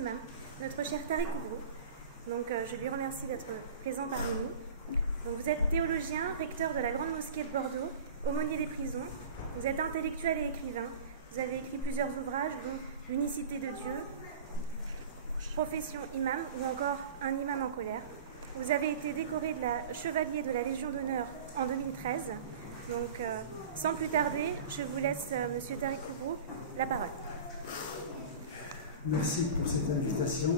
imam, notre cher Tariq Oubrou. Donc je lui remercie d'être présent parmi nous. Donc, vous êtes théologien, recteur de la Grande Mosquée de Bordeaux, aumônier des prisons. Vous êtes intellectuel et écrivain. Vous avez écrit plusieurs ouvrages, dont L'unicité de Dieu, Profession imam ou encore Un imam en colère. Vous avez été décoré de la chevalier de la Légion d'honneur en 2013. Donc, sans plus tarder, je vous laisse, Monsieur Tariq Oubrou, la parole. Merci pour cette invitation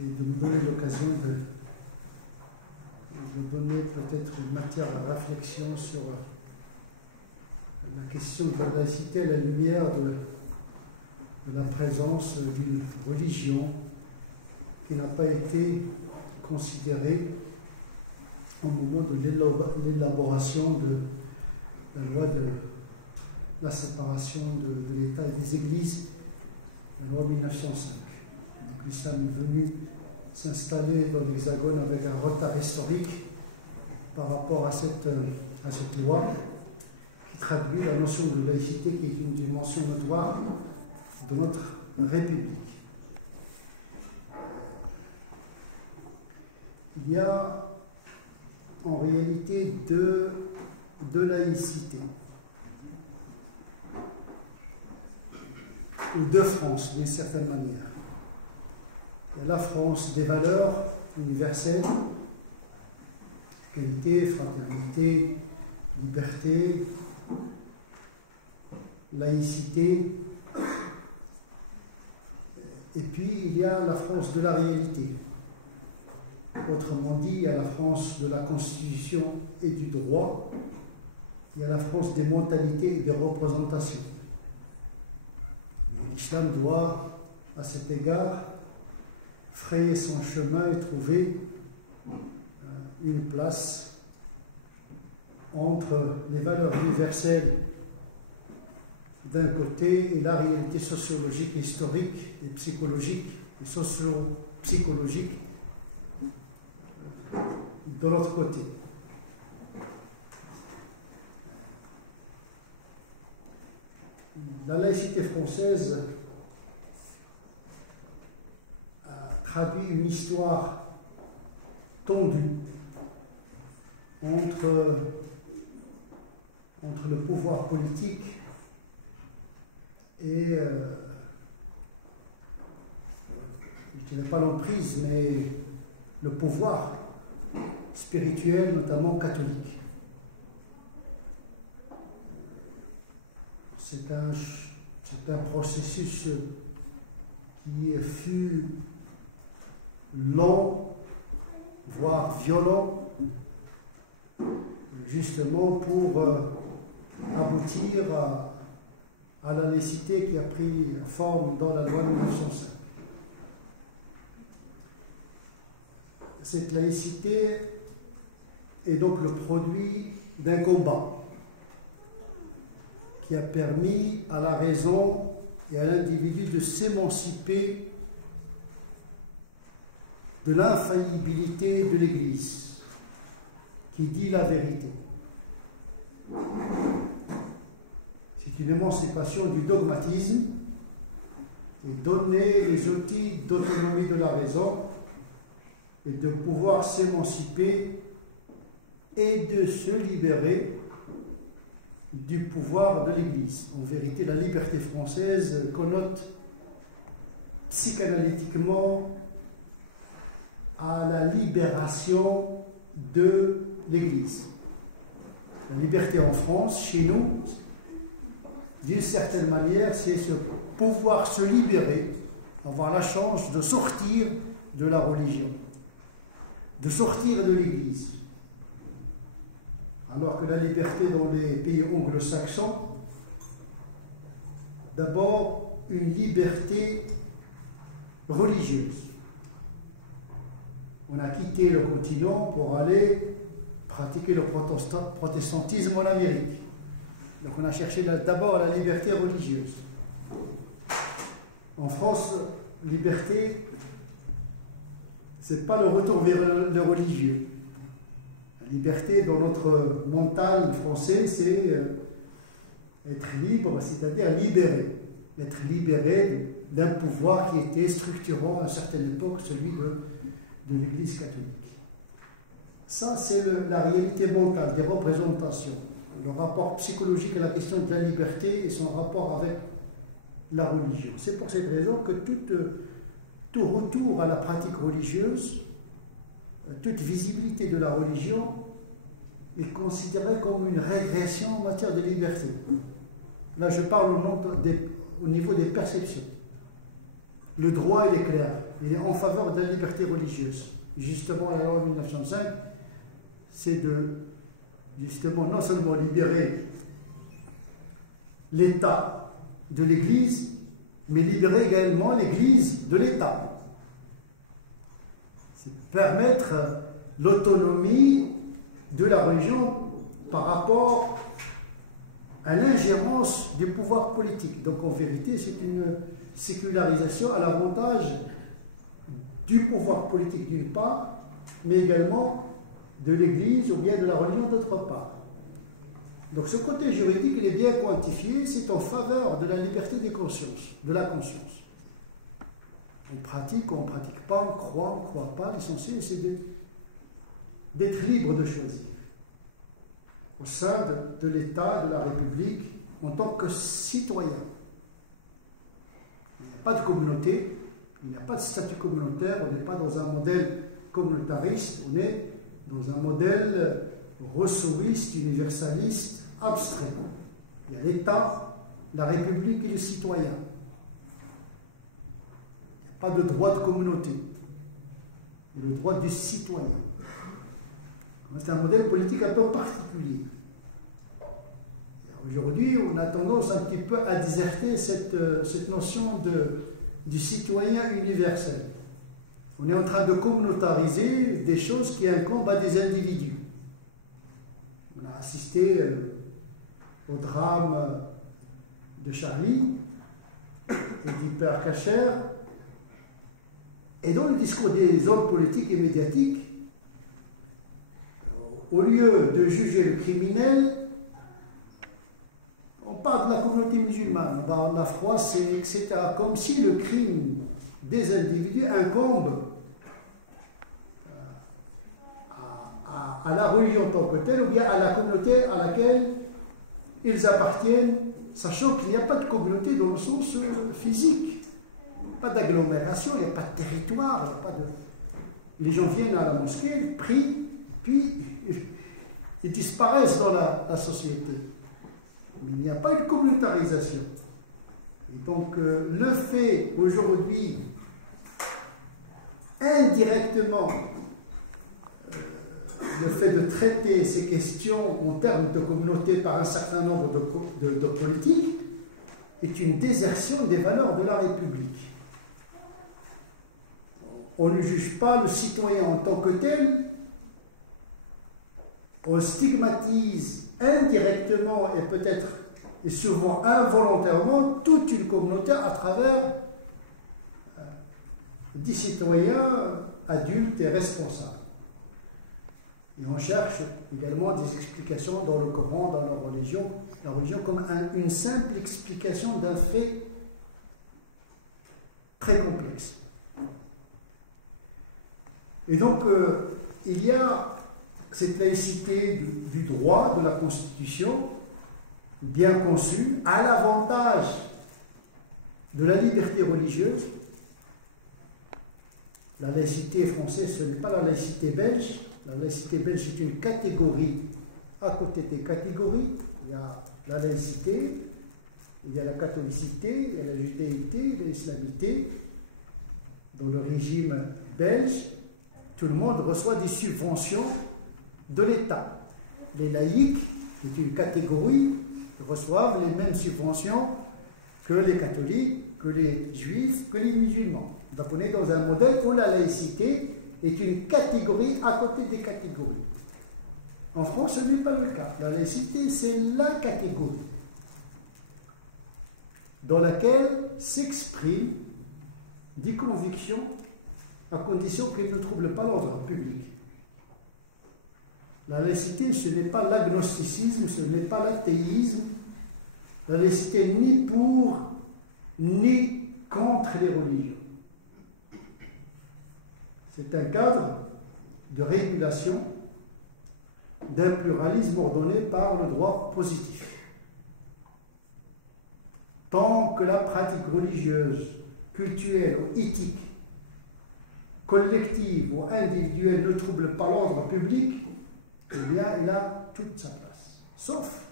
et de me donner l'occasion de donner peut-être une matière à réflexion sur la question de la laïcité à la lumière de la présence d'une religion qui n'a pas été considérée au moment de l'élaboration de la loi de la séparation de l'État et des Églises, la loi 1905. Donc l'islam est venu s'installer dans l'Hexagone avec un retard historique par rapport à cette loi qui traduit la notion de laïcité qui est une dimension notoire de notre République. Il y a en réalité deux laïcités, ou deux France d'une certaine manière. Il y a la France des valeurs universelles, égalité, fraternité, liberté, laïcité. Et puis il y a la France de la réalité. Autrement dit, il y a la France de la Constitution et du droit, il y a la France des mentalités et des représentations. L'islam doit, à cet égard, frayer son chemin et trouver une place entre les valeurs universelles d'un côté et la réalité sociologique, historique et psychologique et socio-psychologique de l'autre côté. La laïcité française traduit une histoire tendue entre le pouvoir politique et, je ne dirais pas l'emprise, mais le pouvoir spirituel, notamment catholique. C'est un processus qui fut long, voire violent, justement pour aboutir à la laïcité qui a pris forme dans la loi de 1905. Cette laïcité est donc le produit d'un combat qui a permis à la raison et à l'individu de s'émanciper de l'infaillibilité de l'Église, qui dit la vérité. C'est une émancipation du dogmatisme et donner les outils d'autonomie de la raison et de pouvoir s'émanciper et de se libérer du pouvoir de l'Église. En vérité, la liberté française connote psychanalytiquement à la libération de l'Église. La liberté en France, chez nous, d'une certaine manière, c'est pouvoir se libérer, avoir la chance de sortir de la religion, de sortir de l'Église. Alors que la liberté dans les pays anglo-saxons, d'abord une liberté religieuse. On a quitté le continent pour aller pratiquer le protestantisme en Amérique. Donc on a cherché d'abord la liberté religieuse. En France, liberté, ce n'est pas le retour vers le religieux. La liberté dans notre mental français, c'est être libre, c'est-à-dire libéré. Être libéré d'un pouvoir qui était structurant à une certaine époque, celui de l'Église catholique. Ça, c'est la réalité mentale des représentations, le rapport psychologique à la question de la liberté et son rapport avec la religion. C'est pour cette raison que tout retour à la pratique religieuse, toute visibilité de la religion est considérée comme une régression en matière de liberté. Là, je parle au niveau des perceptions. Le droit, il est clair. Il est en faveur de la liberté religieuse. Justement, la loi de 1905, c'est de, justement, non seulement libérer l'État de l'Église, mais libérer également l'Église de l'État. C'est permettre l'autonomie de la religion par rapport à l'ingérence du pouvoir politique. Donc en vérité, c'est une sécularisation à l'avantage du pouvoir politique d'une part, mais également de l'Église ou bien de la religion d'autre part. Donc ce côté juridique, il est bien quantifié, c'est en faveur de la liberté des consciences, de la conscience. On pratique ou on ne pratique pas, on croit, on ne croit pas, l'essentiel c'est d'être libre de choisir. Au sein de l'État, de la République, en tant que citoyen. Il n'y a pas de communauté, il n'y a pas de statut communautaire, on n'est pas dans un modèle communautariste, on est dans un modèle rousseauiste, universaliste, abstrait. Il y a l'État, la République et le citoyen. Il n'y a pas de droit de communauté. Il y a le droit du citoyen. C'est un modèle politique un peu particulier. Aujourd'hui, on a tendance un petit peu à déserter cette notion du citoyen universel. On est en train de communautariser des choses qui incombent à des individus. On a assisté au drame de Charlie et du père Cacher. Et dans le discours des hommes politiques et médiatiques, au lieu de juger le criminel, on parle de la communauté musulmane, on parle de la froisse, etc. Comme si le crime des individus incombe à la religion en tant que telle, ou bien à la communauté à laquelle ils appartiennent, sachant qu'il n'y a pas de communauté dans le sens physique, pas d'agglomération, il n'y a pas de territoire, il n'y a pas de... Les gens viennent à la mosquée, ils prient, puis ils disparaissent dans la société. Mais il n'y a pas de communautarisation. Et donc, le fait aujourd'hui, indirectement, le fait de traiter ces questions en termes de communauté par un certain nombre de politiques est une désertion des valeurs de la République. On ne juge pas le citoyen en tant que tel, on stigmatise indirectement et peut-être et souvent involontairement toute une communauté à travers des citoyens adultes et responsables. Et on cherche également des explications dans le Coran, dans la religion comme une simple explication d'un fait très complexe. Et donc, il y a cette laïcité du droit, de la Constitution, bien conçue, à l'avantage de la liberté religieuse. La laïcité française, ce n'est pas la laïcité belge. La laïcité belge est une catégorie à côté des catégories. Il y a la laïcité, il y a la catholicité, il y a la judéité, l'islamité. Dans le régime belge, tout le monde reçoit des subventions de l'État. Les laïcs, qui est une catégorie, reçoivent les mêmes subventions que les catholiques, que les juifs, que les musulmans. Donc on est dans un modèle où la laïcité est une catégorie à côté des catégories. En France, ce n'est pas le cas. La laïcité, c'est la catégorie dans laquelle s'expriment des convictions à condition qu'elles ne troublent pas l'ordre public. La laïcité, ce n'est pas l'agnosticisme, ce n'est pas l'athéisme. La laïcité ni pour, ni contre les religions. C'est un cadre de régulation d'un pluralisme ordonné par le droit positif. Tant que la pratique religieuse, cultuelle ou éthique, collective ou individuelle ne trouble pas l'ordre public, eh bien, il a toute sa place. Sauf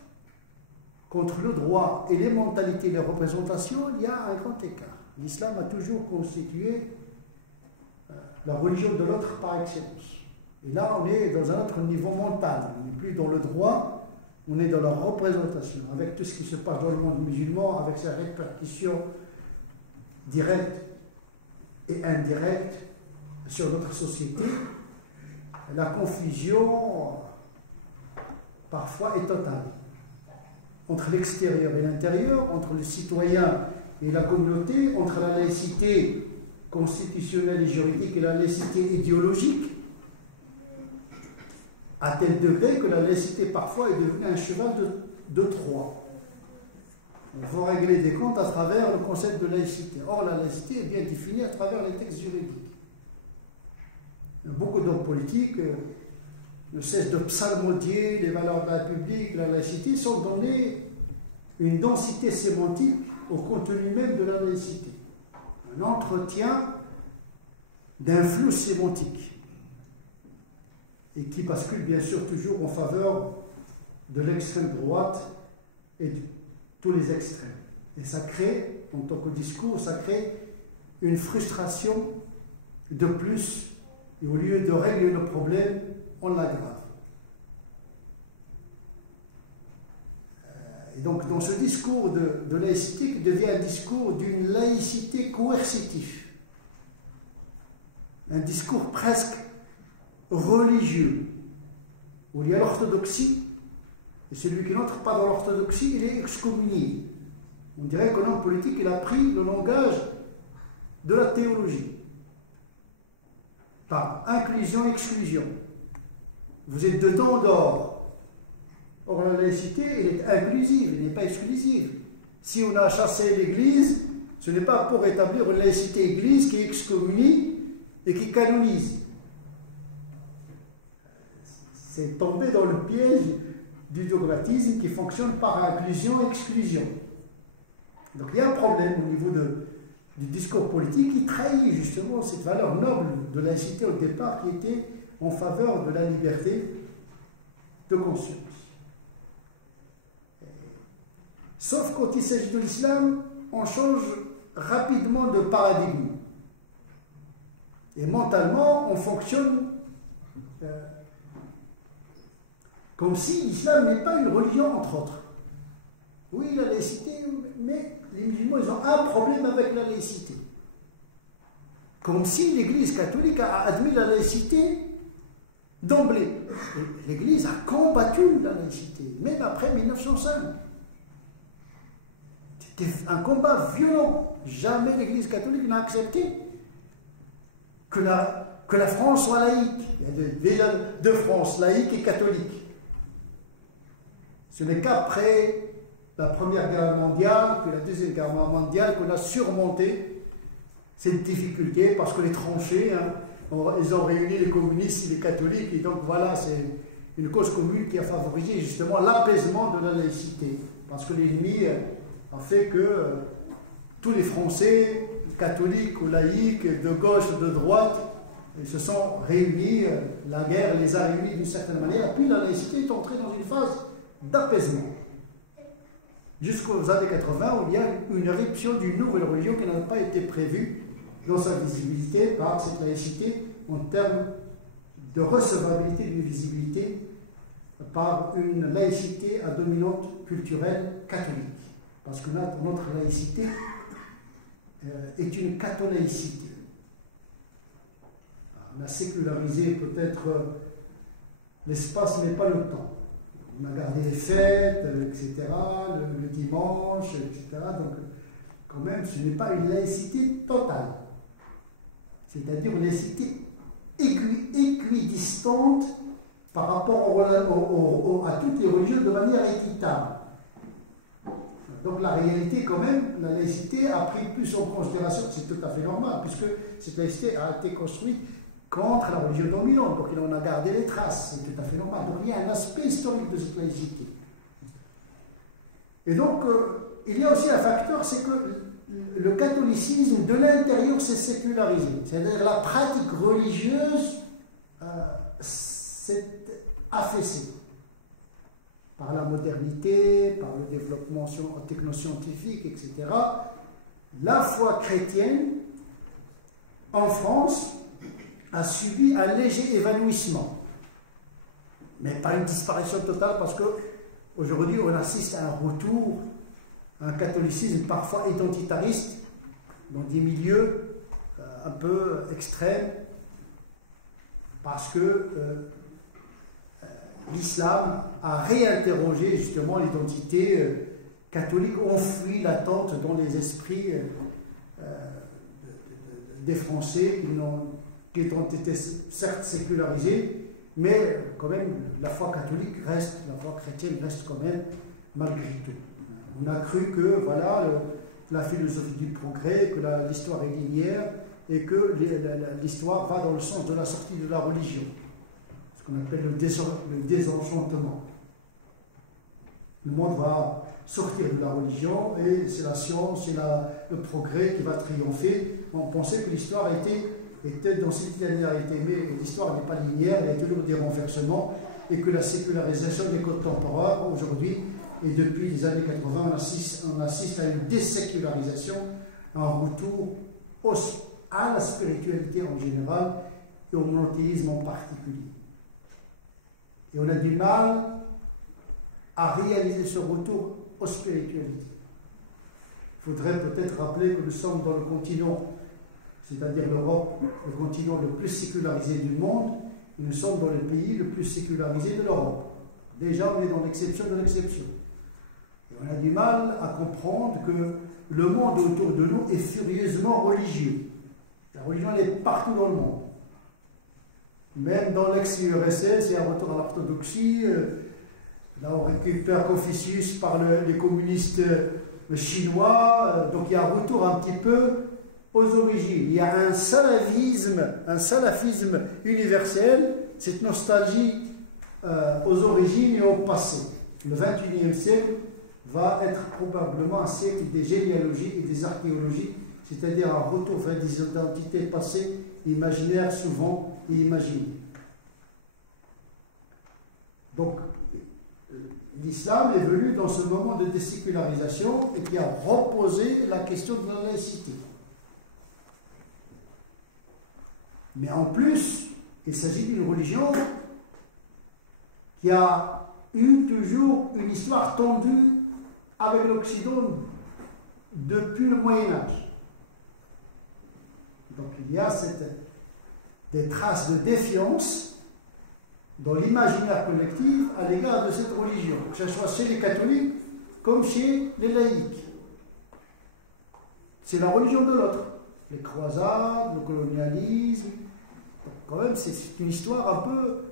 qu'entre le droit et les mentalités et les représentations, il y a un grand écart. L'islam a toujours constitué la religion de l'autre par excellence. Et là, on est dans un autre niveau mental. On n'est plus dans le droit, on est dans la représentation. Avec tout ce qui se passe dans le monde musulman, avec ses répercussions directes et indirectes sur notre société, la confusion parfois est totale. Entre l'extérieur et l'intérieur, entre le citoyen et la communauté, entre la laïcité constitutionnelle et juridique et la laïcité idéologique, à tel degré que la laïcité parfois est devenue un cheval de Troie. Il faut régler des comptes à travers le concept de laïcité. Or, la laïcité est bien définie à travers les textes juridiques. Beaucoup d'hommes politiques ne cessent de psalmodier les valeurs de la République, la laïcité, sans donner une densité sémantique au contenu même de la laïcité. Un entretien d'un flou sémantique et qui bascule bien sûr toujours en faveur de l'extrême droite et de tous les extrêmes. Et ça crée, en tant que discours, ça crée une frustration de plus, et au lieu de régler le problème, on l'aggrave. Et donc, dans ce discours de laïcité, qui devient un discours d'une laïcité coercitive, un discours presque religieux, où il y a l'orthodoxie, et celui qui n'entre pas dans l'orthodoxie, il est excommunié. On dirait qu'un homme politique, il a pris le langage de la théologie, par inclusion-exclusion. Vous êtes dedans, dehors. Or, la laïcité, elle est inclusive, elle n'est pas exclusive. Si on a chassé l'Église, ce n'est pas pour établir une laïcité Église qui excommunie et qui canonise. C'est tomber dans le piège du dogmatisme qui fonctionne par inclusion-exclusion. Donc il y a un problème au niveau du discours politique qui trahit justement cette valeur noble de laïcité au départ qui était en faveur de la liberté de conscience. Sauf quand il s'agit de l'islam, on change rapidement de paradigme. Et mentalement, on fonctionne comme si l'islam n'est pas une religion, entre autres. Oui, la laïcité, mais les musulmans, ils ont un problème avec la laïcité. Comme si l'Église catholique a admis la laïcité d'emblée. L'Église a combattu la laïcité, même après 1905. C'était un combat violent. Jamais l'Église catholique n'a accepté que la France soit laïque. Il y a déjà deux France, laïque et catholique. Ce n'est qu'après la Première Guerre mondiale, puis la Deuxième Guerre mondiale, qu'on a surmonté cette difficulté, parce que les tranchées, ils ont réuni les communistes et les catholiques, et donc voilà, c'est une cause commune qui a favorisé justement l'apaisement de la laïcité, parce que l'ennemi a fait que tous les Français, catholiques ou laïcs, de gauche ou de droite, ils se sont réunis, la guerre les a réunis d'une certaine manière, puis la laïcité est entrée dans une phase d'apaisement. Jusqu'aux années 80, où il y a une éruption d'une nouvelle religion qui n'a pas été prévue dans sa visibilité par cette laïcité en termes de recevabilité d'une visibilité par une laïcité à dominante culturelle catholique. Parce que notre laïcité est une catholaïcité. On a sécularisé peut-être l'espace, mais pas le temps. On a gardé les fêtes, etc., le dimanche, etc. Donc, quand même, ce n'est pas une laïcité totale. C'est-à-dire une laïcité équidistante par rapport à toutes les religions de manière équitable. Donc la réalité, quand même, la laïcité a pris plus en considération, c'est tout à fait normal, puisque cette laïcité a été construite contre la religion dominante, donc il en a gardé les traces, c'est tout à fait normal. Donc il y a un aspect historique de cette laïcité. Et donc, il y a aussi un facteur, c'est que le catholicisme, de l'intérieur, s'est sécularisé. C'est-à-dire la pratique religieuse s'est affaissée par la modernité, par le développement technoscientifique, etc. La foi chrétienne, en France, a subi un léger évanouissement. Mais pas une disparition totale, parce qu'aujourd'hui, on assiste à un retour, à un catholicisme parfois identitariste, dans des milieux un peu extrêmes, parce que l'islam a réinterrogé justement l'identité catholique, enfouie, latente dans les esprits des Français qui ont été certes sécularisés, mais quand même la foi catholique reste, la foi chrétienne reste quand même malgré tout. On a cru que voilà, la philosophie du progrès, que l'histoire est linéaire et que l'histoire va dans le sens de la sortie de la religion. Ce qu'on appelle le désenchantement. Le monde va sortir de la religion et c'est la science, c'est le progrès qui va triompher. On pensait que l'histoire était dans cette linéarité, mais l'histoire n'est pas linéaire, elle a toujours des renversements et que la sécularisation des contemporains aujourd'hui, et depuis les années 80, on assiste à une désécularisation, un retour à la spiritualité en général et au monothéisme en particulier. Et on a du mal à réaliser ce retour aux spiritualités. Il faudrait peut-être rappeler que nous sommes dans le continent, c'est-à-dire l'Europe, le continent le plus sécularisé du monde, et nous sommes dans le pays le plus sécularisé de l'Europe. Déjà, on est dans l'exception de l'exception. Et on a du mal à comprendre que le monde autour de nous est furieusement religieux. La religion, elle est partout dans le monde. Même dans l'ex-URSS, il y a un retour à l'orthodoxie. Là, on récupère Confucius par les communistes chinois. Donc, il y a un retour un petit peu aux origines. Il y a un salafisme universel, cette nostalgie aux origines et au passé. Le XXIe siècle va être probablement un siècle des généalogies et des archéologies, c'est-à-dire un retour vers des identités passées, imaginaires souvent et imaginées. Donc, l'islam est venu dans ce moment de désécularisation et qui a reposé la question de la laïcité. Mais en plus, il s'agit d'une religion qui a eu toujours une histoire tendue avec l'Occident depuis le Moyen-Âge. Donc il y a des traces de défiance dans l'imaginaire collectif à l'égard de cette religion, que ce soit chez les catholiques comme chez les laïcs. C'est la religion de l'autre. Les croisades, le colonialisme, quand même c'est une histoire un peu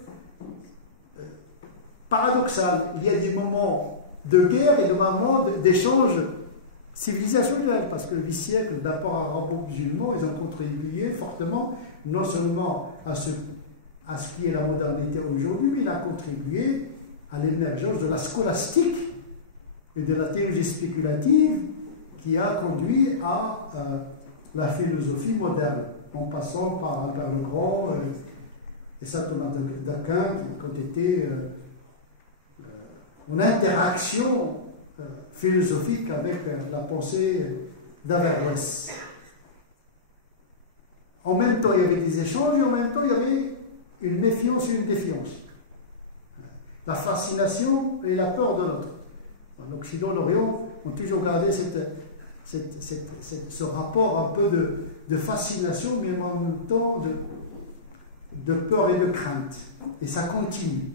paradoxale. Il y a des moments de guerre et des moments d'échange civilisationnel, parce que les siècles d'apport arabo-musulman, ils ont contribué fortement, non seulement à ce qui est la modernité aujourd'hui, mais il a contribué à l'émergence de la scolastique et de la théologie spéculative qui a conduit à la philosophie moderne, en passant par Albert le Grand et saint Thomas d'Aquin, qui ont été en interaction philosophique avec la pensée d'Averroès. En même temps, il y avait des échanges et en même temps, il y avait une méfiance et une défiance. La fascination et la peur de l'autre. En Occident, l'Orient ont toujours gardé ce rapport un peu de fascination, mais en même temps de peur et de crainte. Et ça continue.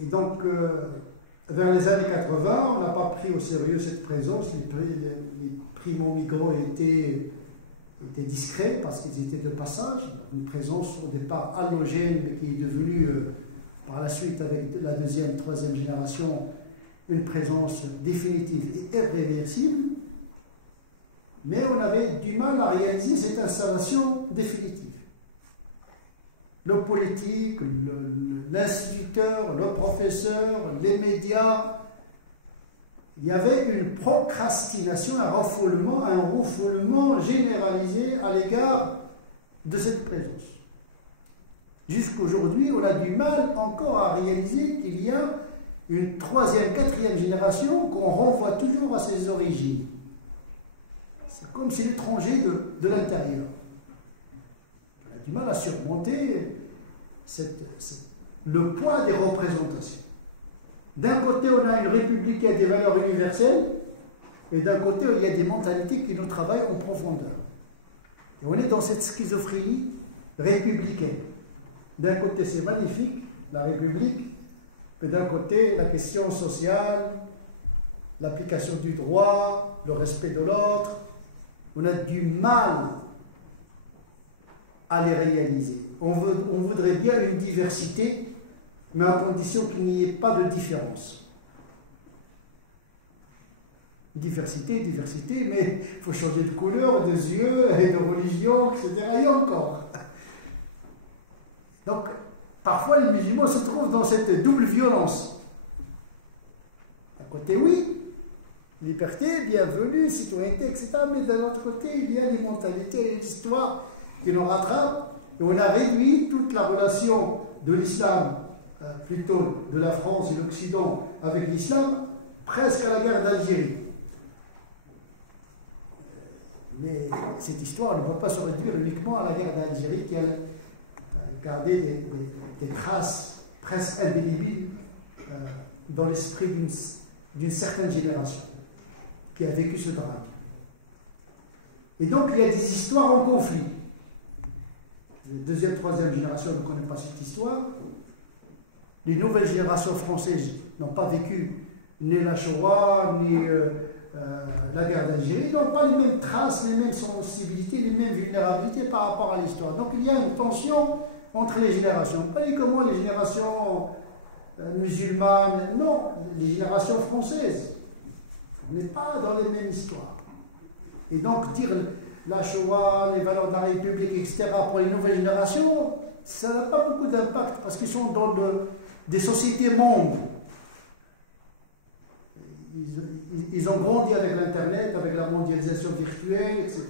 Et donc, vers les années 80, on n'a pas pris au sérieux cette présence. Les primo-migrants étaient discrets parce qu'ils étaient de passage. Une présence au départ allogène, mais qui est devenue par la suite, avec la deuxième, troisième génération, une présence définitive et irréversible, mais on avait du mal à réaliser cette installation définitive. Le politique, l'instituteur, le professeur, les médias, il y avait une procrastination, un refoulement généralisé à l'égard de cette présence. Jusqu'aujourd'hui, on a du mal encore à réaliser qu'il y a une troisième, quatrième génération qu'on renvoie toujours à ses origines. C'est comme si l'étranger de l'intérieur. On a du mal à surmonter le poids des représentations. D'un côté, on a une république qui a des valeurs universelles, et d'un côté, il y a des mentalités qui nous travaillent en profondeur. Et on est dans cette schizophrénie républicaine. D'un côté, c'est magnifique, la République, mais d'un côté, la question sociale, l'application du droit, le respect de l'autre, on a du mal à les réaliser. On voudrait bien une diversité, mais à condition qu'il n'y ait pas de différence. Diversité, mais il faut changer de couleur, de yeux, et de religion, etc. Et encore. Donc, parfois, les musulmans se trouvent dans cette double violence. D'un côté, oui, liberté, bienvenue, citoyenneté, etc. Mais d'un autre côté, il y a les mentalités et l'histoire qui nous rattrapent. Et on a réduit toute la relation de l'islam, plutôt de la France et de l'Occident avec l'islam, presque à la guerre d'Algérie. Mais cette histoire ne va pas se réduire uniquement à la guerre d'Algérie qui a gardé des traces presque indélébiles dans l'esprit d'une certaine génération qui a vécu ce drame. Et donc il y a des histoires en conflit. La deuxième, troisième génération ne connaît pas cette histoire. Les nouvelles générations françaises n'ont pas vécu ni la Shoah, ni la guerre d'Algérie, n'ont pas les mêmes traces, les mêmes sensibilités, les mêmes vulnérabilités par rapport à l'histoire. Donc il y a une tension entre les générations. Pas uniquement les générations musulmanes, non, les générations françaises. On n'est pas dans les mêmes histoires. Et donc dire la Shoah, les valeurs de la République, etc., pour les nouvelles générations, ça n'a pas beaucoup d'impact parce qu'ils sont dans des sociétés mondes. Ils ont grandi avec l'Internet, avec la mondialisation virtuelle, etc.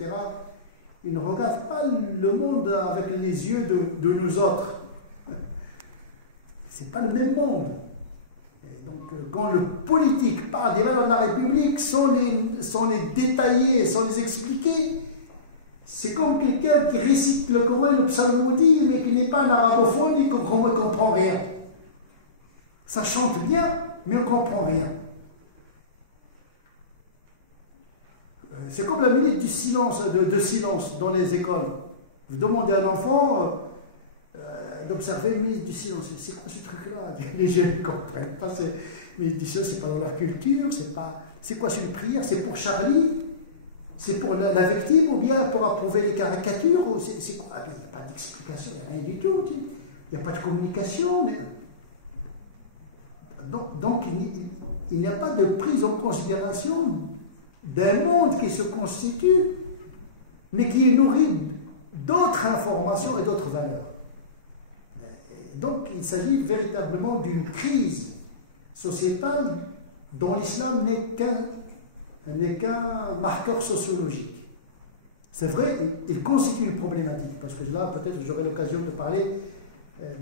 Ils ne regardent pas le monde avec les yeux de nous autres. Ce n'est pas le même monde. Et donc, quand le politique parle des valeurs de la République, sans les détailler, sans les expliquer, c'est comme quelqu'un qui récite le Coran, le psalmodie, mais qui n'est pas un arabophone et qui ne comprend rien. Ça chante bien, mais on ne comprend rien. C'est comme la minute du silence, de silence dans les écoles. Vous demandez à un enfant d'observer une minute du silence. C'est quoi ce truc-là? Les jeunes ne comprennent pas. Minute du silence, c'est pas dans leur culture. C'est quoi, c'est une prière? C'est pour Charlie? C'est pour la victime ou bien pour approuver les caricatures? C'est quoi? Il n'y a pas d'explication, il n'y a rien du tout. Il n'y a pas de communication. Mais... Donc il n'y a pas de prise en considération d'un monde qui se constitue, mais qui est nourri d'autres informations et d'autres valeurs. Donc il s'agit véritablement d'une crise sociétale dont l'islam n'est qu'un marqueur sociologique. C'est vrai, il constitue une problématique, parce que là peut-être j'aurai l'occasion de parler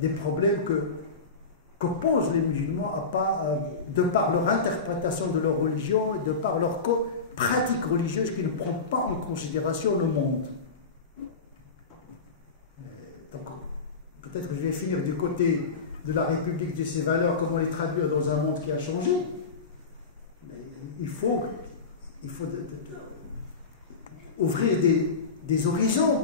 des problèmes que posent les musulmans de par leur interprétation de leur religion et de par leur pratique religieuse qui ne prend pas en considération le monde. Donc, peut-être que je vais finir du côté de la République, de ses valeurs, comment les traduire dans un monde qui a changé. Mais il faut ouvrir des horizons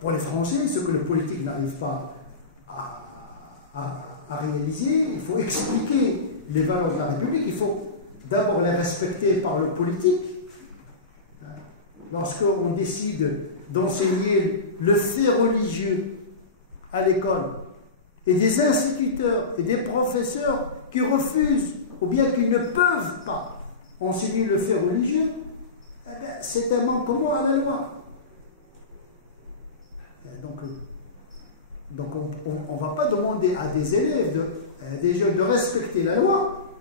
pour les Français, ce que le politique n'arrive pas à réaliser. Il faut expliquer les valeurs de la République, il faut d'abord les respecter par le politique. Lorsqu'on décide d'enseigner le fait religieux à l'école, et des instituteurs et des professeurs qui refusent ou bien qui ne peuvent pas enseigner le fait religieux, eh bien, c'est un manquement à la loi. Donc on ne va pas demander à des élèves, à des jeunes de respecter la loi,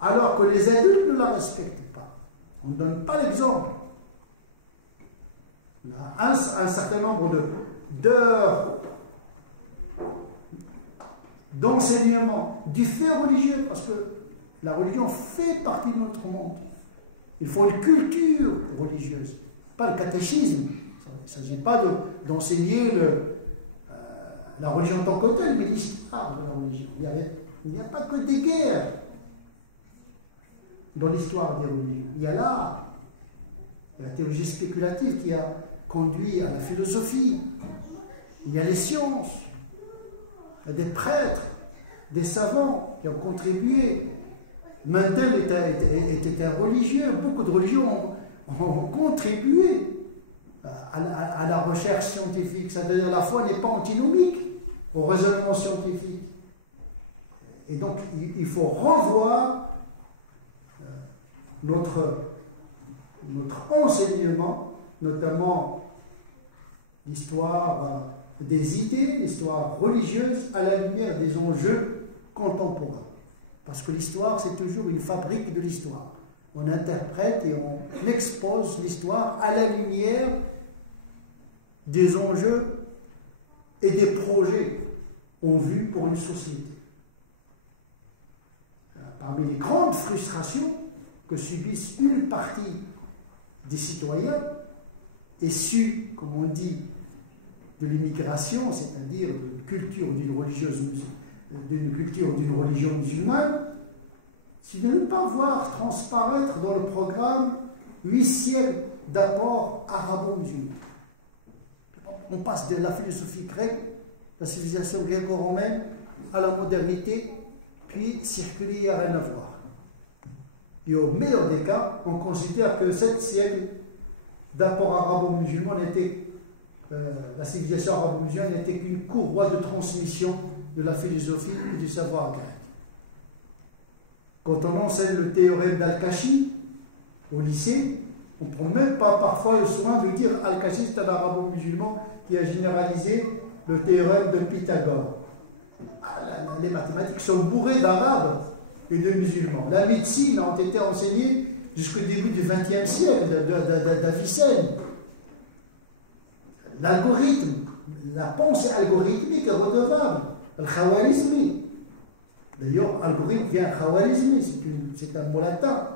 alors que les adultes ne la respectent pas. On ne donne pas l'exemple. On a un certain nombre d'heures d'enseignement du fait religieux, parce que la religion fait partie de notre monde. Il faut une culture religieuse, pas le catéchisme. Il ne s'agit pas d'enseigner la religion en tant que telle, mais l'histoire de la religion. Il n'y a pas que des guerres dans l'histoire des religions. Il y a l'art, il y a la théologie spéculative qui a conduit à la philosophie, il y a les sciences, il y a des prêtres, des savants qui ont contribué. Mendel était un religieux, beaucoup de religions ont contribué à la recherche scientifique. C'est-à-dire la foi n'est pas antinomique au raisonnement scientifique. Et donc il faut revoir notre enseignement, notamment l'histoire des idées, l'histoire religieuse, à la lumière des enjeux contemporains. Parce que l'histoire, c'est toujours une fabrique de l'histoire. On interprète et on expose l'histoire à la lumière des enjeux et des projets en vue pour une société. Parmi les grandes frustrations que subissent une partie des citoyens, issus, comme on dit, de l'immigration, c'est-à-dire d'une culture d'une religion musulmane, c'est de ne pas voir transparaître dans le programme 8 siècles d'apport arabo-musulman. On passe de la philosophie grecque, la civilisation gréco-romaine, à la modernité, puis circuler, il n'y a rien à voir. Et au meilleur des cas, on considère que 7 siècles d'apport arabo-musulman la civilisation arabo-musulmane n'était qu'une courroie de transmission de la philosophie et du savoir grec. Quand on enseigne le théorème d'Al-Kashi au lycée, on ne prend même pas parfois le soin de dire Al-Kashi, c'est un arabo-musulman qui a généralisé le théorème de Pythagore. Les mathématiques sont bourrées d'arabes et de musulmans. La médecine a été enseignée jusqu'au début du XXe siècle d'Avicenne. L'algorithme, la pensée algorithmique est redevable. Al-Khawarizmi. D'ailleurs, algorithme vient Khawarizmi, c'est un mot latin.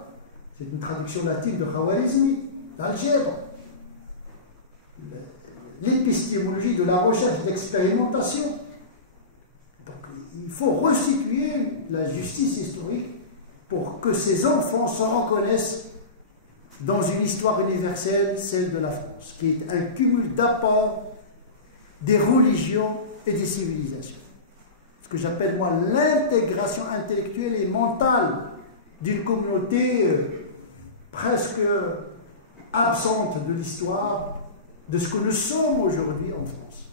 C'est une traduction latine de Khawarizmi, l'algèbre. L'épistémologie de la recherche, de l'expérimentation. Donc, il faut resituer la justice historique pour que ces enfants se reconnaissent dans une histoire universelle, celle de la France, qui est un cumul d'apports des religions et des civilisations. Ce que j'appelle, moi, l'intégration intellectuelle et mentale d'une communauté presque absente de l'histoire, de ce que nous sommes aujourd'hui en France.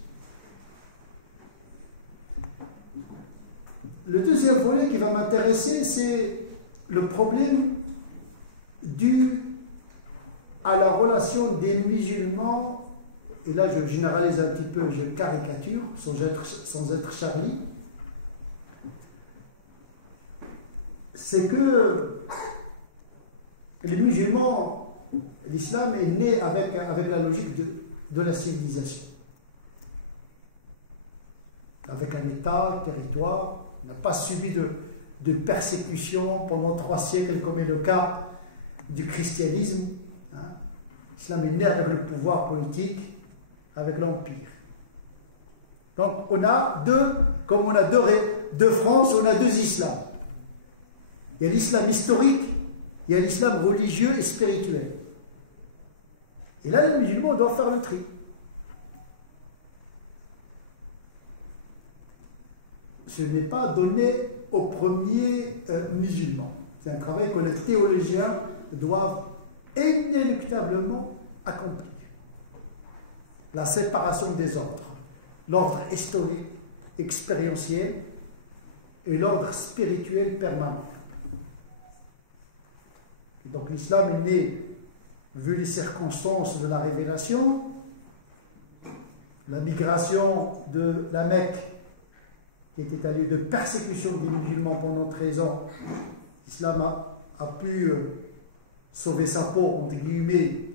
Le deuxième volet qui va m'intéresser, c'est le problème dû à la relation des musulmans, et là je généralise un petit peu, je caricature, sans être Charlie, c'est que les musulmans, l'islam est né avec la logique de la civilisation. Avec un État, un territoire, on n'a pas subi de persécution pendant 3 siècles, comme est le cas du christianisme. L'islam est né avec le pouvoir politique, avec l'Empire. Donc on a comme on a deux France, on a 2 islams. Il y a l'islam historique, il y a l'islam religieux et spirituel. Et là, les musulmans doivent faire le tri. Ce n'est pas donné aux premiers musulmans. C'est un travail que les théologiens doivent inéluctablement accomplir. La séparation des ordres, l'ordre historique expérientiel et l'ordre spirituel permanent. Et donc l'islam est né, vu les circonstances de la révélation, la migration de la Mecque, qui était un lieu de persécution des musulmans pendant 13 ans. L'islam a pu sauver sa peau, entre guillemets,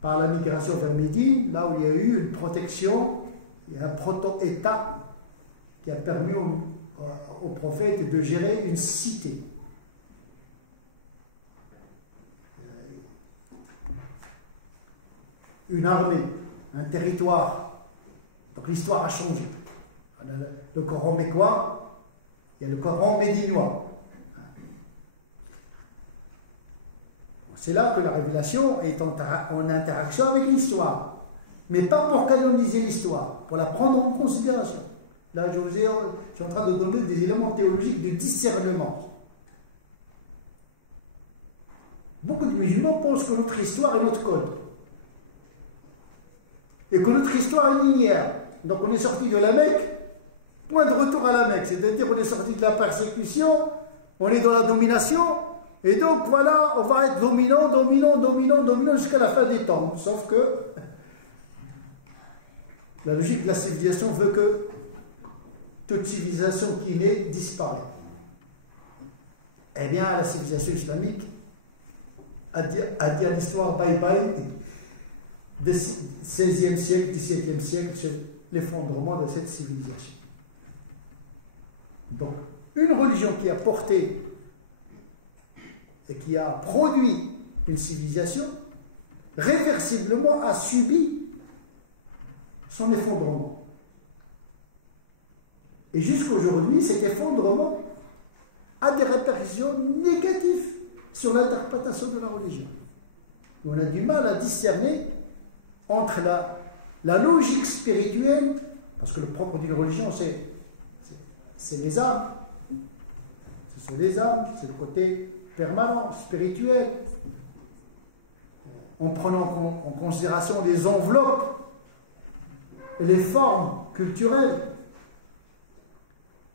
par la migration vers Médine, là où il y a eu une protection, il y a un proto-État qui a permis au prophète de gérer une cité. Une armée, un territoire. Donc l'histoire a changé. Le Coran mécois, il y a le Coran médinois. C'est là que la révélation est en interaction avec l'histoire. Mais pas pour canoniser l'histoire, pour la prendre en considération. Là, je suis en train de donner des éléments théologiques de discernement. Beaucoup de musulmans pensent que notre histoire est notre code. Et que notre histoire est linéaire. Donc on est sorti de la Mecque, point de retour à la Mecque. C'est-à-dire on est sorti de la persécution, on est dans la domination, et donc voilà, on va être dominant jusqu'à la fin des temps. Sauf que la logique de la civilisation veut que toute civilisation qui naît disparaît. Eh bien, la civilisation islamique a dit à l'histoire bye-bye du XVIe siècle, XVIIe siècle, c'est l'effondrement de cette civilisation. Donc, une religion qui a porté et qui a produit une civilisation, réversiblement a subi son effondrement. Et jusqu'aujourd'hui, cet effondrement a des répercussions négatives sur l'interprétation de la religion. On a du mal à discerner entre la logique spirituelle, parce que le propre d'une religion, c'est les âmes. Ce sont les âmes, c'est le côté permanent, spirituel, en prenant en considération les enveloppes et les formes culturelles,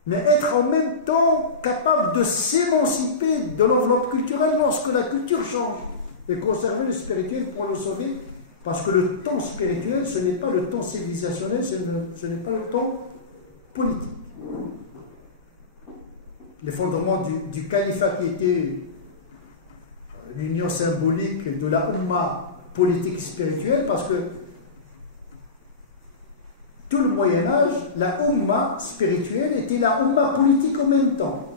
mais être en même temps capable de s'émanciper de l'enveloppe culturelle lorsque la culture change, et conserver le spirituel pour le sauver, parce que le temps spirituel, ce n'est pas le temps civilisationnel, ce n'est pas le temps politique. L'effondrement du califat qui était l'union symbolique de la Ummah politique spirituelle, parce que tout le Moyen-Âge, la Ummah spirituelle était la Ummah politique en même temps.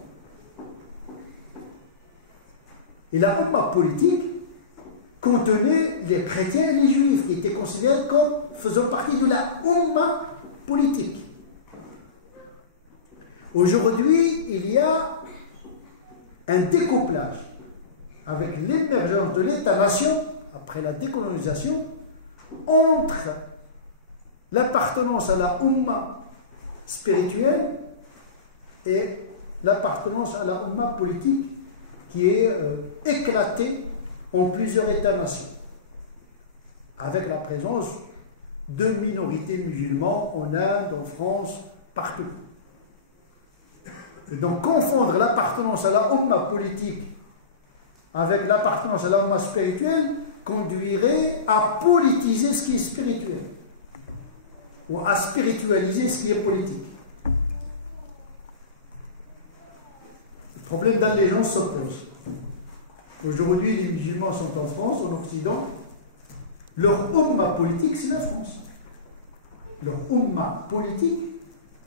Et la Ummah politique contenait les chrétiens et les juifs, qui étaient considérés comme faisant partie de la Ummah politique. Aujourd'hui, il y a un découplage avec l'émergence de l'État-nation, après la décolonisation, entre l'appartenance à la Ummah spirituelle et l'appartenance à la Ummah politique, qui est éclatée en plusieurs États-nations, avec la présence de minorités musulmanes en Inde, en France, partout. Et donc confondre l'appartenance à la Ummah politique avec l'appartenance à la Ummah spirituelle conduirait à politiser ce qui est spirituel, ou à spiritualiser ce qui est politique. Le problème d'allégeance s'oppose. Aujourd'hui, les musulmans sont en France, en Occident. Leur Ummah politique, c'est la France. Leur Ummah politique,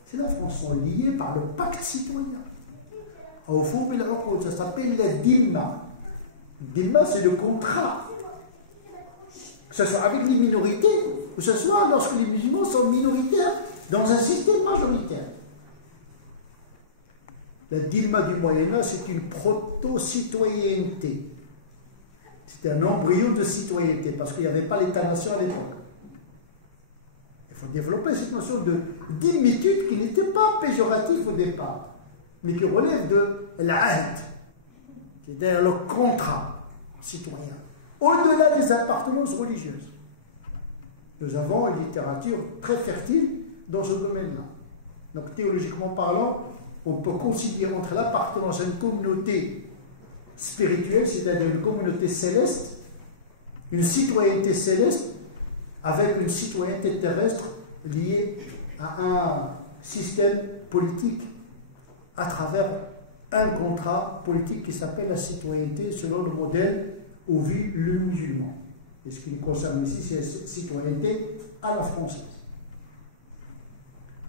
c'est la France. Ils sont liés par le pacte citoyen. Au fond, ça s'appelle la Dhimma. Dhimma, c'est le contrat. Que ce soit avec les minorités, ou que ce soit lorsque les musulmans sont minoritaires dans un système majoritaire. La Dhimma du Moyen-Âge, c'est une proto-citoyenneté. C'était un embryon de citoyenneté, parce qu'il n'y avait pas l'État-nation à l'époque. Il faut développer cette notion de dhimmitude qui n'était pas péjorative au départ, mais qui relève de l'ahd, c'est-à-dire le contrat citoyen, au-delà des appartenances religieuses. Nous avons une littérature très fertile dans ce domaine-là. Donc théologiquement parlant, on peut considérer entre l'appartenance à une communauté spirituelle, c'est-à-dire une communauté céleste, une citoyenneté céleste, avec une citoyenneté terrestre liée à un système politique à travers un contrat politique qui s'appelle la citoyenneté selon le modèle où vit le musulman. Et ce qui nous concerne ici, c'est la citoyenneté à la française.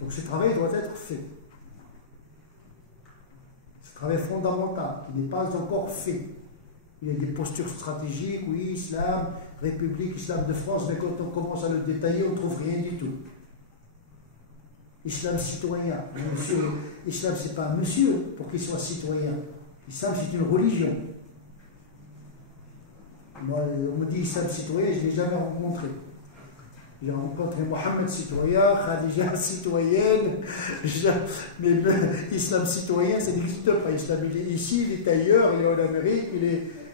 Donc ce travail doit être fait. Ce travail fondamental qui n'est pas encore fait. Il y a des postures stratégiques, oui, islam, République, islam de France, mais quand on commence à le détailler, on ne trouve rien du tout. Islam citoyen. Monsieur, islam, ce n'est pas un monsieur pour qu'il soit citoyen. Islam, c'est une religion. Moi, on me dit islam citoyen, je ne l'ai jamais rencontré. J'ai rencontré Mohamed citoyen, Khadija citoyenne, mais l'islam citoyen, ça n'existe pas. L'islam, il est ici, il est ailleurs, il est en Amérique,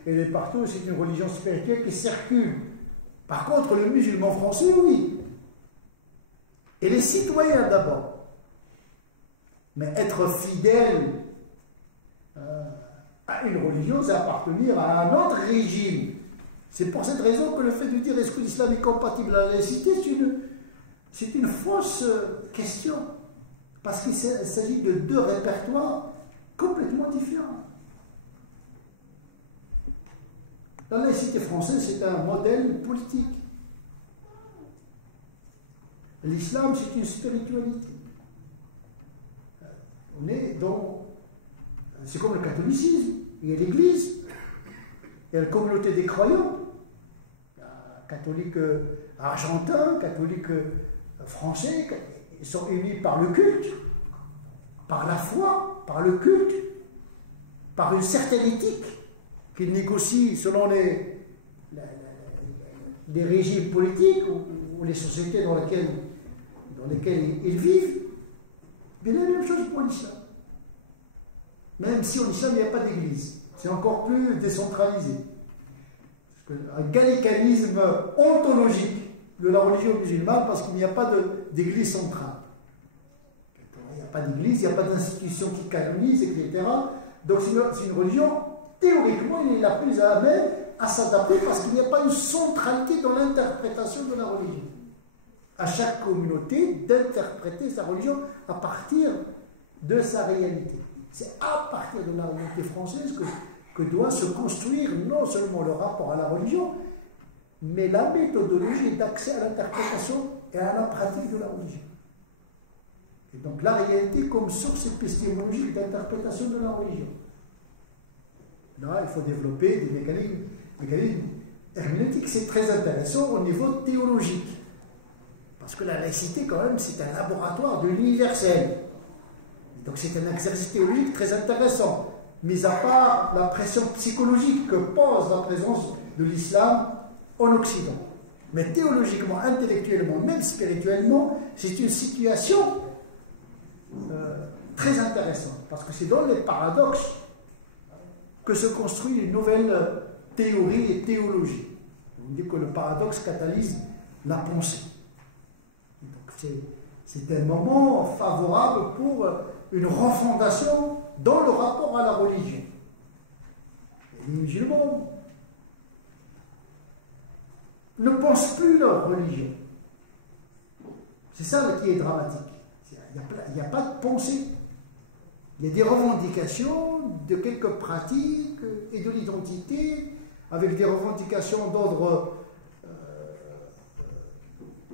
il est partout. C'est une religion spirituelle qui circule. Par contre, le musulman français, oui. Et les citoyens d'abord. Mais être fidèle à une religion, c'est appartenir à un autre régime. C'est pour cette raison que le fait de dire est-ce que l'islam est compatible à la laïcité, c'est une fausse question. Parce qu'il s'agit de deux répertoires complètement différents. La laïcité française, c'est un modèle politique. L'islam, c'est une spiritualité. On est dans... C'est comme le catholicisme. Il y a l'Église, il y a la communauté des croyants. Catholiques argentins, catholiques français, ils sont unis par le culte, par la foi, par le culte, par une certaine éthique qu'ils négocient selon les régimes politiques ou les sociétés dans lesquelles ils vivent. Mais la même chose pour l'islam. Même si en islam il n'y a pas d'église, c'est encore plus décentralisé. Un gallicanisme ontologique de la religion musulmane parce qu'il n'y a pas d'église centrale. Il n'y a pas d'église, il n'y a pas d'institution qui canonise, etc. Donc c'est une religion, théoriquement, il est la plus à même à s'adapter parce qu'il n'y a pas une centralité dans l'interprétation de la religion. À chaque communauté d'interpréter sa religion à partir de sa réalité. C'est à partir de la réalité française que doit se construire non seulement le rapport à la religion, mais la méthodologie d'accès à l'interprétation et à la pratique de la religion. Et donc la réalité comme source épistémologique d'interprétation de la religion. Là, il faut développer des mécanismes herméneutiques. C'est très intéressant au niveau théologique. Parce que la laïcité, quand même, c'est un laboratoire de l'universel. Donc c'est un exercice théologique très intéressant. Mis à part la pression psychologique que pose la présence de l'islam en Occident. Mais théologiquement, intellectuellement, même spirituellement, c'est une situation très intéressante. Parce que c'est dans les paradoxes que se construit une nouvelle théorie et théologie. On dit que le paradoxe catalyse la pensée. Donc c'est un moment favorable pour une refondation dans le rapport à la religion. Et les musulmans ne pensent plus leur religion. C'est ça qui est dramatique. Il n'y a pas de pensée. Il y a des revendications de quelques pratiques et de l'identité, avec des revendications d'ordre,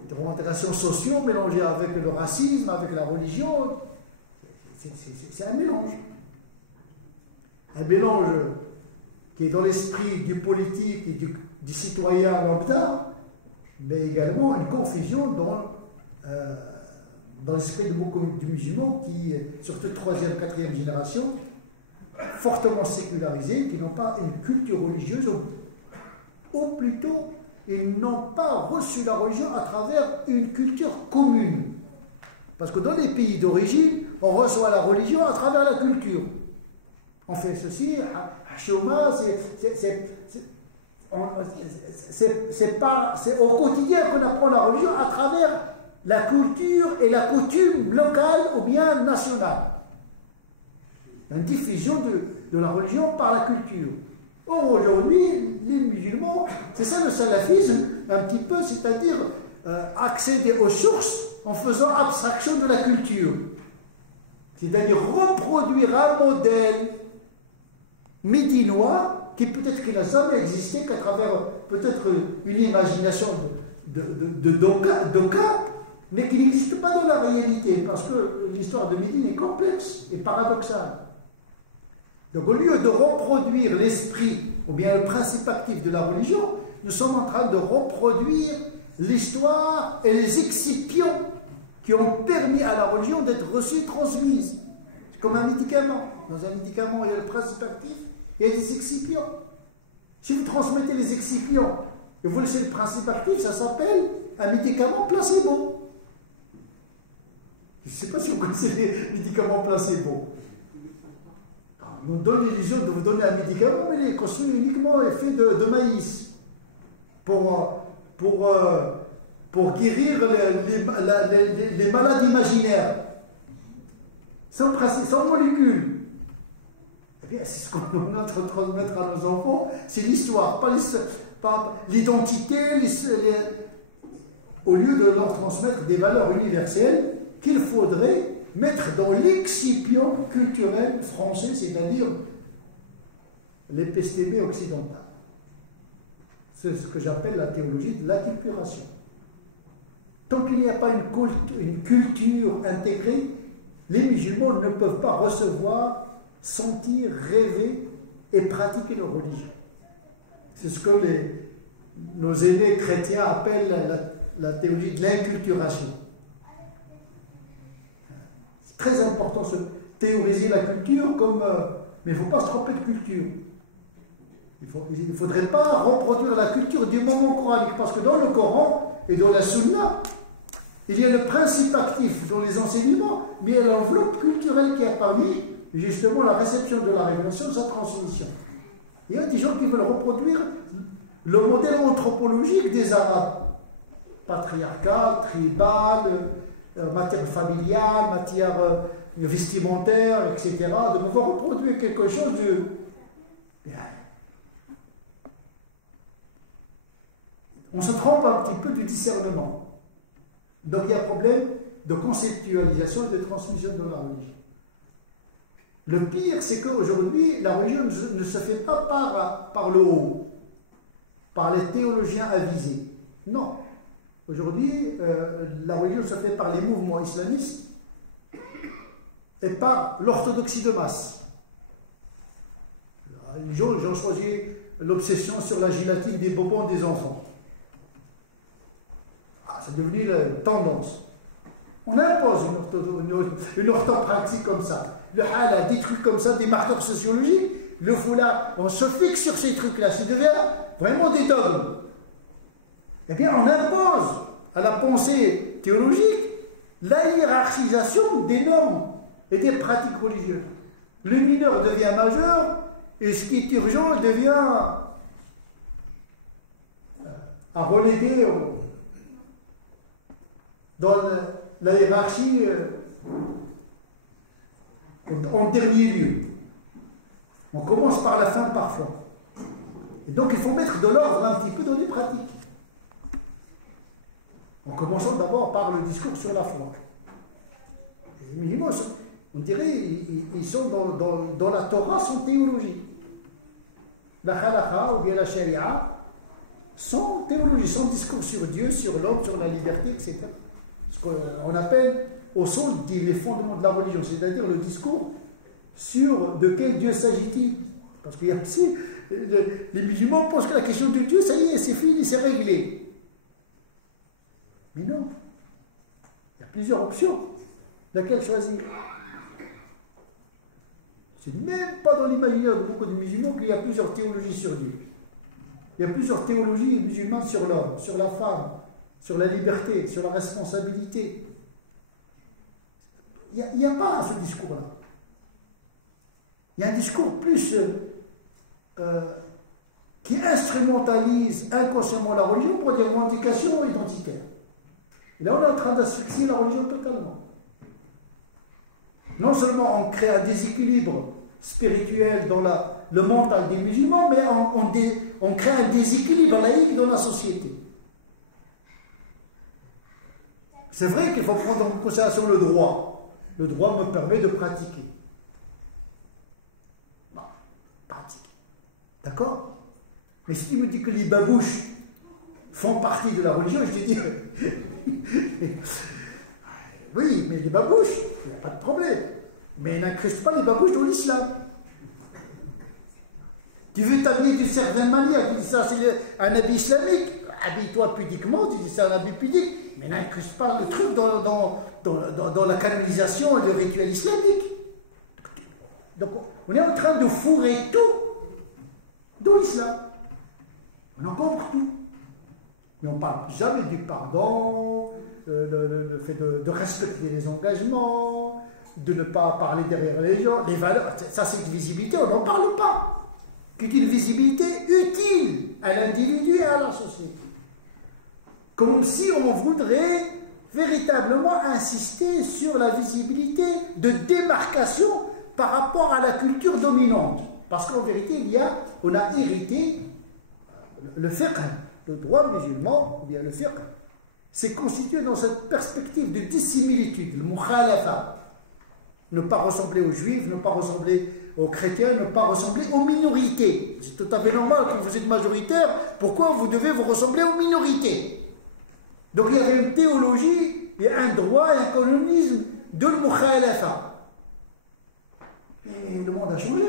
des revendications sociaux mélangées avec le racisme, avec la religion. C'est un mélange. Un mélange qui est dans l'esprit du politique et du citoyen lambda, mais également une confusion dans l'esprit du musulman qui, surtout 3e, 4e génération, fortement sécularisés, qui n'ont pas une culture religieuse, ou plutôt, ils n'ont pas reçu la religion à travers une culture commune. Parce que dans les pays d'origine, on reçoit la religion à travers la culture. On fait ceci, Shoma, c'est au quotidien qu'on apprend la religion à travers la culture et la coutume locale ou bien nationale. Une diffusion de la religion par la culture. Or, aujourd'hui, les musulmans, c'est ça le salafisme, un petit peu, c'est-à-dire accéder aux sources en faisant abstraction de la culture. C'est-à-dire reproduire un modèle médinois qui peut-être qu'il n'a jamais existé qu'à travers peut-être une imagination d'aucun, mais qui n'existe pas dans la réalité, parce que l'histoire de Médine est complexe et paradoxale. Donc au lieu de reproduire l'esprit, ou bien le principe actif de la religion, nous sommes en train de reproduire l'histoire et les excipients qui ont permis à la religion d'être reçue, transmise. C'est comme un médicament. Dans un médicament, il y a le principe actif, il y a des excipients. Si vous transmettez les excipients et vous laissez le principe actif, ça s'appelle un médicament placebo. Je ne sais pas si vous connaissez les médicaments placebo. On nous donne l'illusion de vous donner un médicament, mais il est construit uniquement et fait de maïs pour guérir les malades imaginaires, sans principe, sans molécules. Eh bien, c'est ce qu'on est en train de transmettre à nos enfants, c'est l'histoire, pas l'identité, au lieu de leur transmettre des valeurs universelles qu'il faudrait mettre dans l'excipient culturel français, c'est-à-dire l'épistémie occidentale. C'est ce que j'appelle la théologie de l'acculturation. Tant qu'il n'y a pas une culture intégrée, les musulmans ne peuvent pas recevoir, sentir, rêver et pratiquer leur religion. C'est ce que nos aînés chrétiens appellent la théologie de l'inculturation. C'est très important de théoriser la culture, mais il ne faut pas se tromper de culture. Il ne faudrait pas reproduire la culture du moment coranique, parce que dans le Coran et dans la Sunna, il y a le principe actif dans les enseignements, mais il y a l'enveloppe culturelle qui a permis justement la réception de la révélation, de sa transmission. Il y a des gens qui veulent reproduire le modèle anthropologique des Arabes, patriarcal, tribal, matière familiale, matière vestimentaire, etc. De pouvoir reproduire quelque chose de... On se trompe un petit peu du discernement. Donc il y a un problème de conceptualisation et de transmission de la religion. Le pire, c'est qu'aujourd'hui, la religion ne se fait pas par le haut, par les théologiens avisés. Non. Aujourd'hui, la religion se fait par les mouvements islamistes et par l'orthodoxie de masse. Les gens ont choisi l'obsession sur la gélatine des bonbons des enfants. C'est devenu la tendance. On impose une orthopraxie comme ça. Le halal, des trucs comme ça, des marqueurs sociologiques. Le foulard, on se fixe sur ces trucs-là. Ça devient vraiment des dogmes. Eh bien, on impose à la pensée théologique la hiérarchisation des normes et des pratiques religieuses. Le mineur devient majeur et ce qui est urgent devient à reléguer dans la hiérarchie en dernier lieu. On commence par la fin parfois. Et donc il faut mettre de l'ordre un petit peu dans les pratiques. En commençant d'abord par le discours sur la foi. Les musulmans, on dirait, ils sont dans la Torah sans théologie. La halakha ou bien la sharia, sans théologie, sans discours sur Dieu, sur l'homme, sur la liberté, etc. Ce qu'on appelle au son les fondements de la religion, c'est-à-dire le discours sur de quel Dieu s'agit-il. Parce qu'il y a aussi, les musulmans pensent que la question de Dieu, ça y est, c'est fini, c'est réglé. Mais non, il y a plusieurs options. Laquelle choisir? C'est même pas dans l'imaginaire de beaucoup de musulmans qu'il y a plusieurs théologies sur Dieu. Il y a plusieurs théologies musulmanes sur l'homme, sur la femme, sur la liberté, sur la responsabilité. Il n'y a pas ce discours-là. Il y a un discours plus qui instrumentalise inconsciemment la religion pour des revendications identitaires. Et là, on est en train d'asphyxier la religion totalement. Non seulement on crée un déséquilibre spirituel dans le mental des musulmans, mais on crée un déséquilibre laïque dans la société. C'est vrai qu'il faut prendre en considération le droit. Le droit me permet de pratiquer. Bon, pratiquer. D'accord? Mais si tu me dis que les babouches font partie de la religion, je te dis oui, mais les babouches, il n'y a pas de problème. Mais n'incruste pas les babouches dans l'islam. Tu veux t'habiller d'une certaine manière, tu dis ça c'est un habit islamique, habille-toi pudiquement, tu dis c'est un habit pudique, mais n'incruste pas le truc dans la canonisation et le rituel islamique. Donc on est en train de fourrer tout dans l'islam. On encombre tout. Mais on ne parle jamais du pardon, le fait de respecter les engagements, de ne pas parler derrière les gens, les valeurs. Ça, c'est une visibilité, on n'en parle pas. C'est une visibilité utile à l'individu et à la société. Comme si on voudrait véritablement insister sur la visibilité de démarcation par rapport à la culture dominante. Parce qu'en vérité, on a hérité le fiqh, le droit musulman, ou bien le fiqh, c'est constitué dans cette perspective de dissimilitude, le mukhalafa. Ne pas ressembler aux juifs, ne pas ressembler aux chrétiens, ne pas ressembler aux minorités. C'est tout à fait normal quand vous êtes majoritaire, pourquoi vous devez vous ressembler aux minorités? Donc il y avait une théologie, il y a un droit et un canonisme de l'mukhalafa. Et le monde a changé,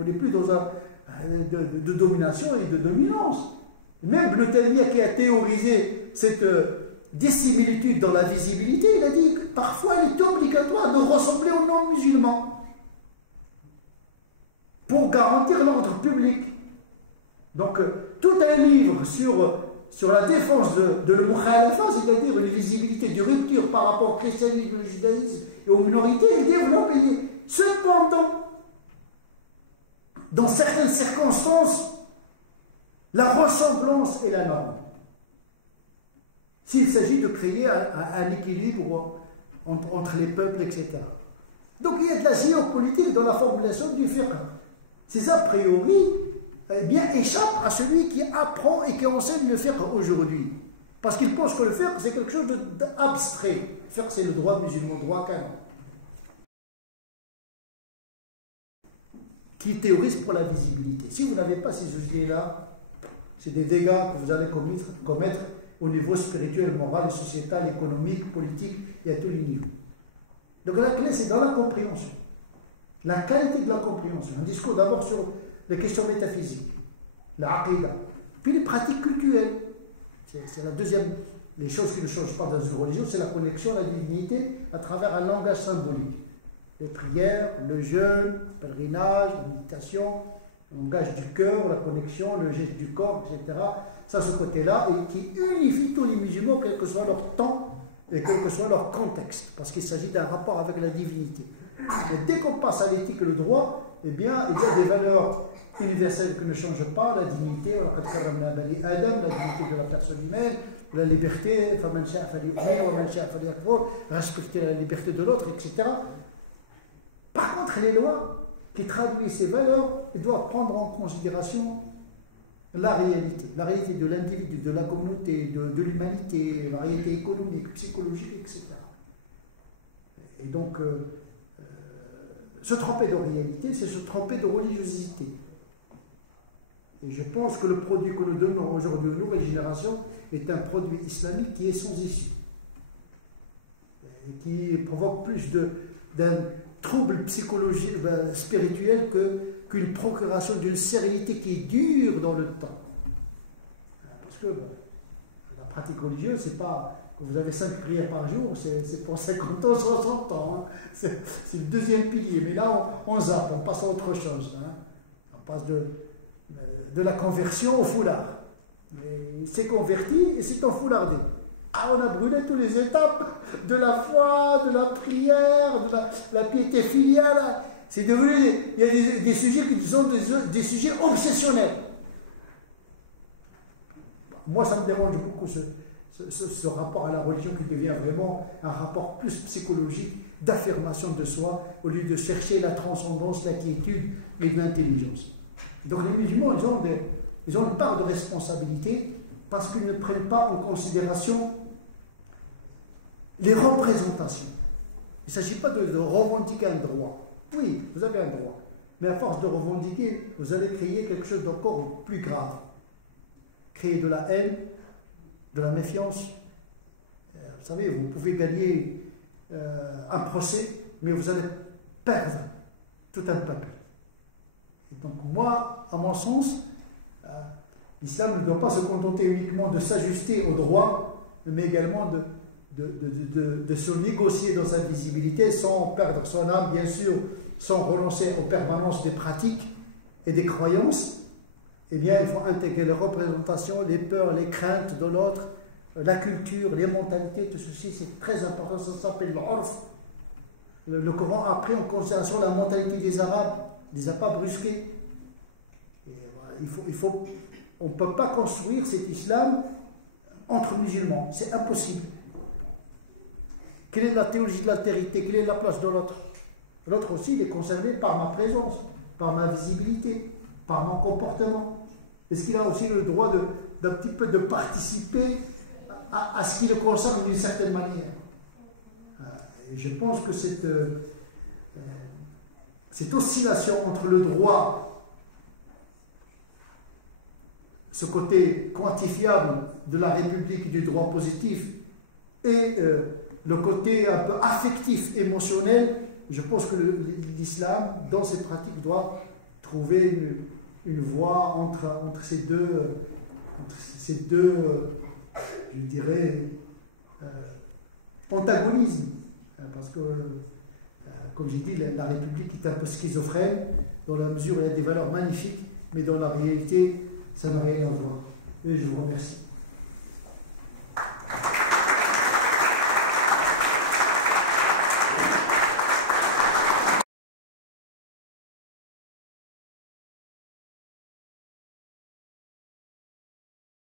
on n'est plus dans un de domination et de dominance. Même Ibn Taymiyyah qui a théorisé cette dissimilitude dans la visibilité, il a dit que parfois il est obligatoire de ressembler aux non-musulmans pour garantir l'ordre public. Donc tout un livre sur la défense de l'mukhalafa, c'est-à-dire une visibilité de rupture par rapport au christianisme, au judaïsme et aux minorités, il développe. Cependant, dans certaines circonstances, la ressemblance est la norme. S'il s'agit de créer un équilibre entre les peuples, etc. Donc il y a de la géopolitique dans la formulation du fiqh. Ces a priori échappent à celui qui apprend et qui enseigne le fiqh aujourd'hui. Parce qu'il pense que le fiqh c'est quelque chose d'abstrait. Le fiqh c'est le droit musulman, le droit canon. Qui théorise pour la visibilité. Si vous n'avez pas ces idées-là, c'est des dégâts que vous allez commettre au niveau spirituel, moral, sociétal, économique, politique et à tous les niveaux. Donc la clé, c'est dans la compréhension. La qualité de la compréhension. Un discours d'abord sur les questions métaphysiques, la aqidah, puis les pratiques culturelles. C'est la deuxième, les choses qui ne changent pas dans une religion, c'est la connexion à la divinité à travers un langage symbolique. Les prières, le jeûne, le pèlerinage, la méditation, le langage du cœur, la connexion, le geste du corps, etc. Ça, ce côté-là, et qui unifie tous les musulmans, quel que soit leur temps et quel que soit leur contexte, parce qu'il s'agit d'un rapport avec la divinité. Et dès qu'on passe à l'éthique et le droit, eh bien, il y a des valeurs universelles qui ne changent pas, la dignité, la dignité de la personne humaine, la liberté, respecter la liberté de l'autre, etc. Par contre, les lois qui traduisent ces valeurs, ils doivent prendre en considération la réalité de l'individu, de la communauté, de l'humanité, la réalité économique, psychologique, etc. Et donc, se tromper de réalité, c'est se tromper de religiosité. Et je pense que le produit que nous donnons aujourd'hui aux nouvelles générations est un produit islamique qui est sans issue. Et qui provoque plus d'un trouble psychologique, spirituel qu'une procuration d'une sérénité qui dure dans le temps. Parce que la pratique religieuse, c'est pas que vous avez 5 prières par jour, c'est pour 50 ans, 60 ans. Hein. C'est le deuxième pilier. Mais là, on zappe, on passe à autre chose. Hein. On passe de la conversion au foulard. Mais il s'est converti et s'est enfoulardé. Ah, on a brûlé toutes les étapes de la foi, de la prière, de la piété filiale. C'est devenu, il y a des sujets qui sont des sujets obsessionnels. Moi, ça me dérange beaucoup ce rapport à la religion qui devient vraiment un rapport plus psychologique, d'affirmation de soi, au lieu de chercher la transcendance, la quiétude et de l'intelligence. Donc les musulmans, ils ont une part de responsabilité parce qu'ils ne prennent pas en considération les représentations. Il ne s'agit pas de revendiquer un droit. Oui, vous avez un droit. Mais à force de revendiquer, vous allez créer quelque chose d'encore plus grave. Créer de la haine, de la méfiance. Vous savez, vous pouvez gagner un procès, mais vous allez perdre tout un peuple. Et donc moi, à mon sens, l'islam ne doit pas se contenter uniquement de s'ajuster au droit, mais également de se négocier dans sa visibilité sans perdre son âme, bien sûr, sans renoncer en permanence des pratiques et des croyances. Eh bien, il faut intégrer les représentations, les peurs, les craintes de l'autre, la culture, les mentalités, tout ceci, c'est très important. Ça s'appelle l'orf. Le Coran a pris en considération la mentalité des Arabes, il ne les a pas brusqués. Et voilà, on ne peut pas construire cet islam entre musulmans, c'est impossible. Quelle est la théologie de l'altérité? Quelle est la place de l'autre? L'autre aussi, il est concerné par ma présence, par ma visibilité, par mon comportement. Est-ce qu'il a aussi le droit d'un petit peu de participer à ce qui le concerne d'une certaine manière? Et je pense que cette oscillation entre le droit, ce côté quantifiable de la République du droit positif, et le côté un peu affectif, émotionnel, je pense que l'islam, dans ses pratiques, doit trouver une voie entre ces deux, je dirais, antagonismes. Parce que, comme j'ai dit, la République est un peu schizophrène, dans la mesure où il y a des valeurs magnifiques, mais dans la réalité, ça n'a rien à voir. Et je vous remercie.